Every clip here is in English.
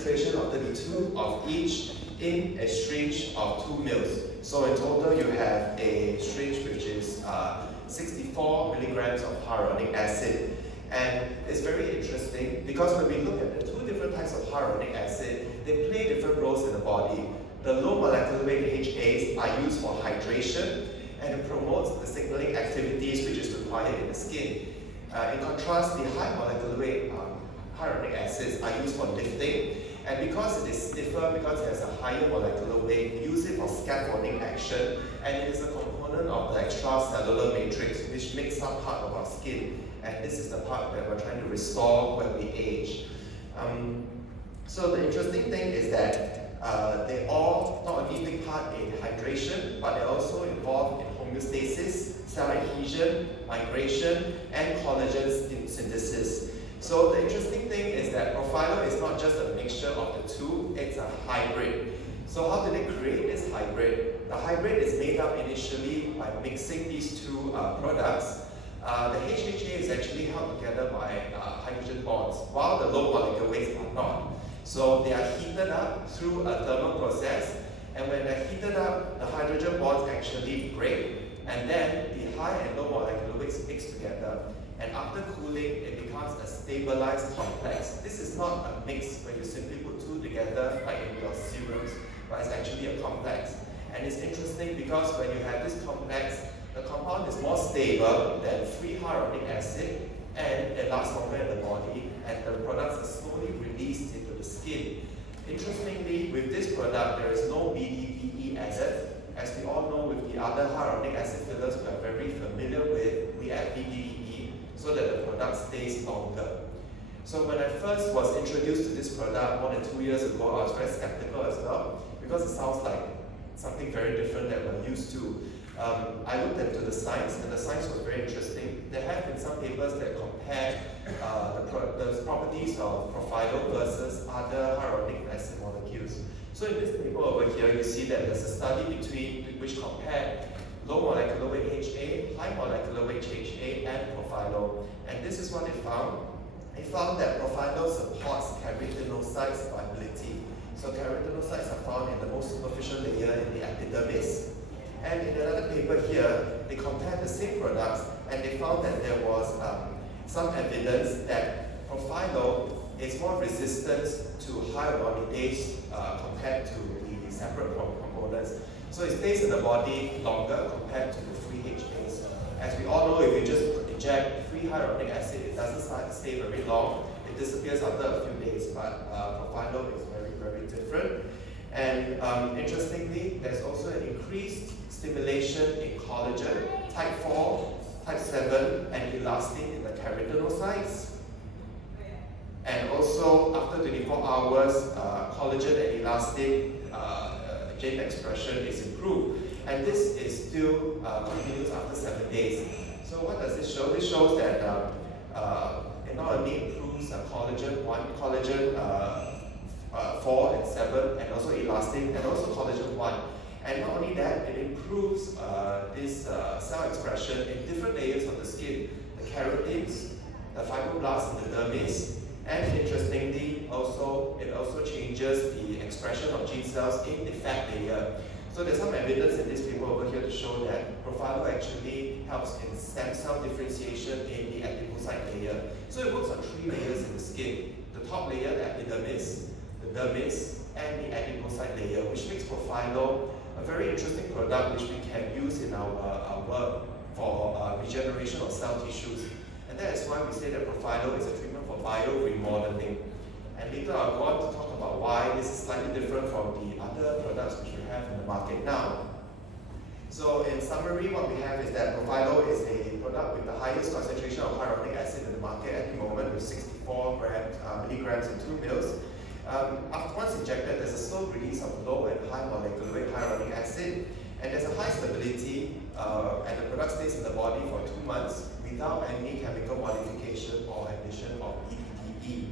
concentration of 32 of each in a syringe of 2 mils. So in total, you have a syringe which is 64 milligrams of hyaluronic acid. And it's very interesting because when we look at the two different types of hyaluronic acid, they play different roles in the body. The low molecular weight HAs are used for hydration and it promotes the signaling activities which is required in the skin. In contrast, the high molecular weight hyaluronic acids are used for lifting, and because it is stiffer, because it has a higher molecular weight, use it for scaffolding action, and it is a component of the extracellular matrix which makes up part of our skin. And this is the part that we're trying to restore when we age. So the interesting thing is that they all not only take part in hydration, but they also involved in homeostasis, cell adhesion, migration, and collagen synthesis. So the interesting thing is that Profilo is not just a mixture of the two, it's a hybrid. So how did they create this hybrid? The hybrid is made up initially by mixing these two products. The HHA is actually held together by hydrogen bonds, while the low molecular weights are not. So they are heated up through a thermal process, and when they're heated up, the hydrogen bonds actually break, and then the high and low molecular weights mix together. And after cooling, it becomes a stabilized complex. This is not a mix where you simply put two together like in your serums, but it's actually a complex. And it's interesting because when you have this complex, the compound is more stable than free hyaluronic acid, and it lasts longer in the body, and the products are slowly released into the skin. Interestingly, with this product, there is no BDDE added. As we all know, with the other hyaluronic acid fillers we are very familiar with, we add BDDE so that the product stays longer. So when I first was introduced to this product more than 2 years ago, I was very skeptical as well, because it sounds like something very different that we're used to. I looked into the science, and the science was very interesting. There have been some papers that compare the properties of Profilo versus other hyaluronic acid molecules. So in this paper over here, you see that there's a study which compared low molecular weight HA, high molecular weight HA, and Profilo. And this is what they found. They found that Profilo supports keratinocytes viability. So keratinocytes are found in the most superficial layer in the epidermis. And in another paper here, they compared the same products and they found that there was some evidence that Profilo is more resistant to hyaluronidase compared to the separate components. So it stays in the body longer compared to the free HAs. As we all know, if you just inject free hyaluronic acid, it doesn't stay very long. It disappears after a few days, but Profilo is very, very different. And interestingly, there's also an increased stimulation in collagen, type 4, type 7, and elastin in the keratinocytes. And also, after 24 hours, collagen and elastin gene expression is improved. And this is still continues after 7 days. So what does this show? This shows that it not only improves collagen 1, collagen 4 and 7, and also elastin, and also collagen 1. And not only that, it improves this cell expression in different layers of the skin, the keratins, the fibroblasts in the dermis, and interestingly, it also changes the expression of gene cells in the fat layer. So there's some evidence in this paper over here to show that Profilo actually helps in stem cell differentiation in the adipocyte layer. So it works on 3 layers in the skin: the top layer, the epidermis, the dermis, and the adipocyte layer, which makes Profilo a very interesting product which we can use in our work for regeneration of cell tissues. And that is why we say that Profilo is a treatment for bioremodeling. And later I'll go on to talk about why this is slightly different from the other products which we have in the market now. So in summary, what we have is that Profilo is a product with the highest concentration of hyaluronic acid in the market at the moment, with 64 milligrams in 2 mils. After once injected, there's a slow release of low and high molecular weight hyaluronic acid, and there's a high stability, and the product stays in the body for 2 months without any chemical modification or addition of BDDE.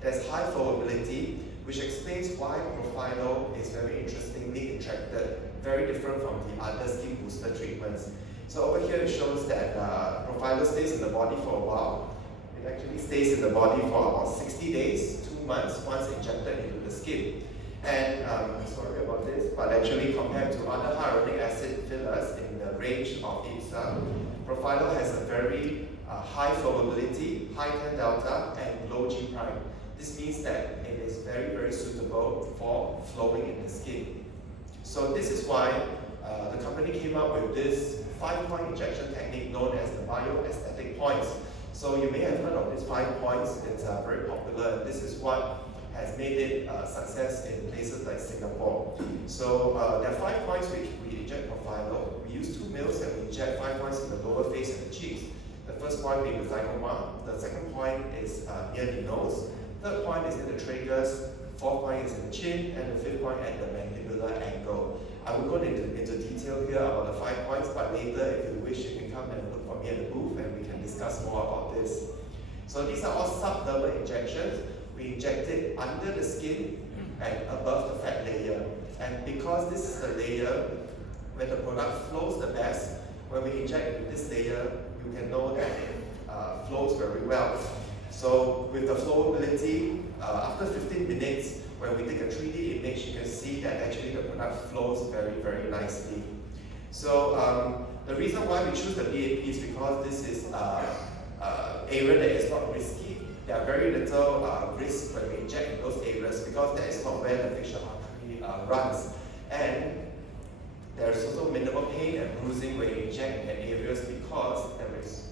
There's high flowability, which explains why Profilo is very interestingly attracted, very different from the other skin booster treatments. So over here it shows that Profilo stays in the body for a while. It actually stays in the body for about 60 days, 2 2 months once injected into the skin. And sorry about this, but actually compared to other hyaluronic acid fillers in the range of IPSA, Profilo has a very high flowability, high tan delta, and low G prime. This means that it is very, very suitable for flowing in the skin. So this is why the company came up with this 5-point injection technique known as the bioaesthetic points. So you may have heard of these 5 points. It's very popular. This is what has made it a success in places like Singapore. So there are 5 points which we inject Profilo. We use 2 mils and we inject 5 points in the lower face and the cheeks. The first point being the zygoma. The second point is near the nose. Third point is in the tragus. Fourth point is in the chin. And the fifth point at the mandibular angle. I will go into detail here about the 5 points, but later, if you wish, you can come and look for me at the booth and we can discuss more about this. So these are all subdermal injections. We inject it under the skin and above the fat layer. And because this is the layer where the product flows the best, when we inject into this layer, you can know that it flows very well. So with the flowability, after 15 minutes, when we take a 3D image, you can see that actually the product flows very, very nicely. So the reason why we choose the BAP is because this is an area that is not risky. There are very little risk when we inject in those areas because that is not where the facial artery runs. And there is also minimal pain and bruising when you inject in the areas because there is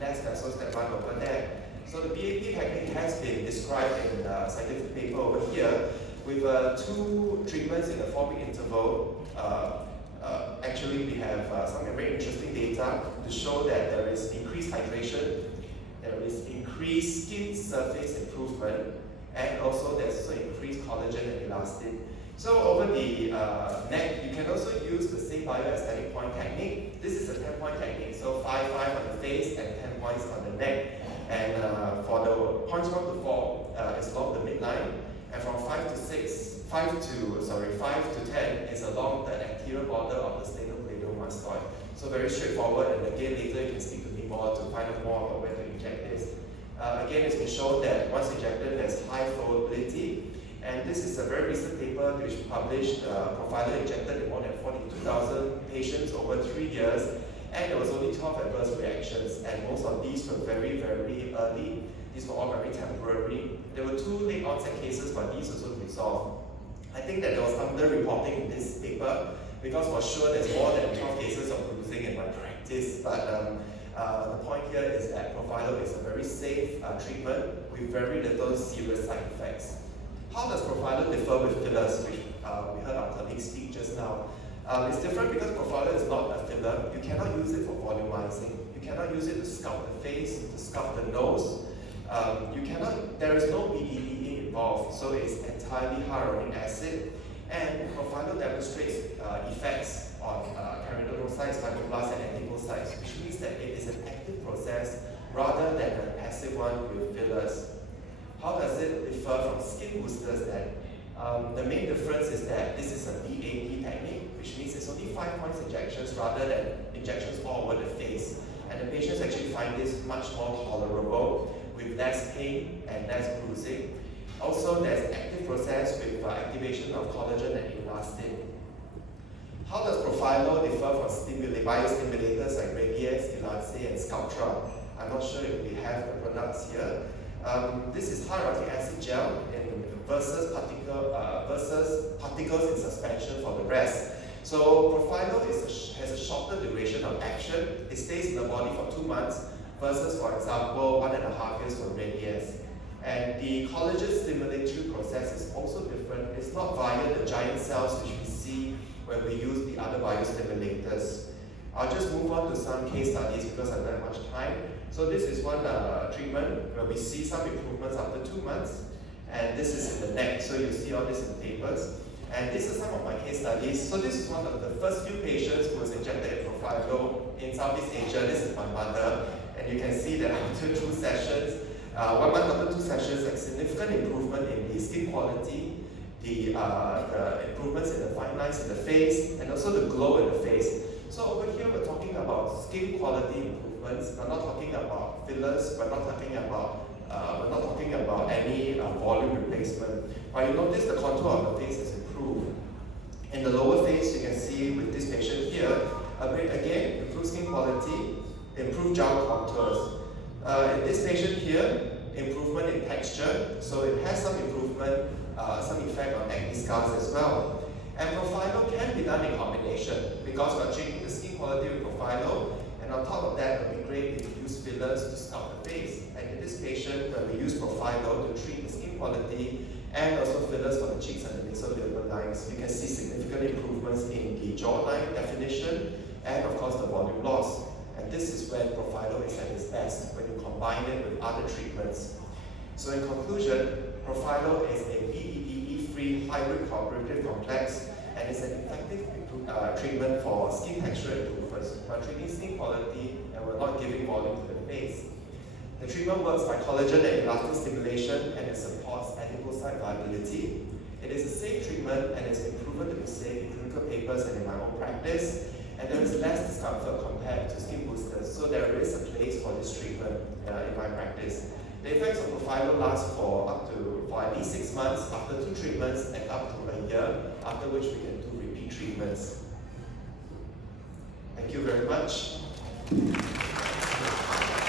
less vessels that run over there. So the BAP technique has been described in a scientific paper over here with 2 treatments in a 4-week interval. Actually, we have some very interesting data to show that there is increased hydration, there is increased skin surface improvement, and also there's also increased collagen and elastin. So over the neck, you can also use the same bioaesthetic point technique. This is a 10-point technique, so 5 on the face and 10 points on the neck. And for the points 1 to 4, it's along the midline, and from 5 to 10 is along the anterior border of the sternocleidomastoid. So very straightforward, and again later you can speak to me more to find out more about where to inject this. Again, it's been shown that once injected, there's high flowability, and this is a very recent paper which published Profilo injected in more than 42,000 patients over 3 years. And there was only 12 adverse reactions, and most of these were very, very early. These were all very temporary. There were 2 late onset cases, but these also resolved. I think that there was under-reporting in this paper, because for sure there's more than 12 cases of bruising in my practice, but the point here is that Profilo is a very safe treatment with very little serious side effects. How does Profilo differ with fillers, which we heard our colleagues speak just now? It's different because Profilo is not a filler. You cannot use it for volumizing. You cannot use it to sculpt the face, to sculpt the nose. There is no BDDE involved, so it's entirely hyaluronic acid. And Profilo demonstrates effects on keratinocytes, fibroblasts, and adipocytes, which means that it is an active process rather than a passive one with fillers. How does it differ from skin boosters then? The main difference is that this is a BAP technique, which means it's only 5 points injections rather than injections all over the face. And the patients actually find this much more tolerable with less pain and less bruising. Also, there's an active process with activation of collagen and elastin. How does Profilo differ from biostimulators like Radiesse, Elance, and Sculptra? I'm not sure if we have the products here. This is hyaluronic acid gel versus particles in suspension for the rest. So Profilo has a shorter duration of action. It stays in the body for 2 months versus, for example, 1.5 years for Radiesse. And the collagen stimulatory process is also different. It's not via the giant cells which we see when we use the other biostimulators. I'll just move on to some case studies because I don't have much time. So this is one treatment where we see some improvements after 2 months. And this is in the neck, so you see all this in the papers. And these are some of my case studies. So this is one of the first few patients who was injected in Profilo in Southeast Asia. This is my mother. And you can see that after 2 sessions, 1 month after 2 sessions, a significant improvement in the skin quality, the improvements in the fine lines in the face, and also the glow in the face. So over here, we're talking about skin quality improvements. We're not talking about fillers. We're not talking about We're not talking about any volume replacement. But you notice the contour of the face is improved. In the lower face, you can see with this patient here, again, improved skin quality, improved jowl contours. In this patient here, improvement in texture, so it has some improvement, some effect on acne scars as well. And Profilo can be done in combination because we're treating the skin quality with Profilo, and on top of that, it would be great if you use fillers to sculpt the face. And in this patient, when we use Profilo to treat the skin quality and also fillers for the cheeks and the nasolabial lines, you can see significant improvements in the jawline definition and of course the volume loss. And this is when Profilo is at its best, when you combine it with other treatments. So in conclusion, Profilo is a BDDE-free hybrid cooperative complex and is an effective treatment for skin texture improvements. We're treating skin quality and we're not giving volume to the face. The treatment works by collagen and elastin stimulation and it supports adipocyte viability. It is a safe treatment and it's been proven to be safe in clinical papers and in my own practice. And there is less discomfort compared to skin boosters, so there is a place for this treatment in my practice. The effects of Profilo last for at least 6 months after 2 treatments and up to a year, after which we can do repeat treatments. Thank you very much.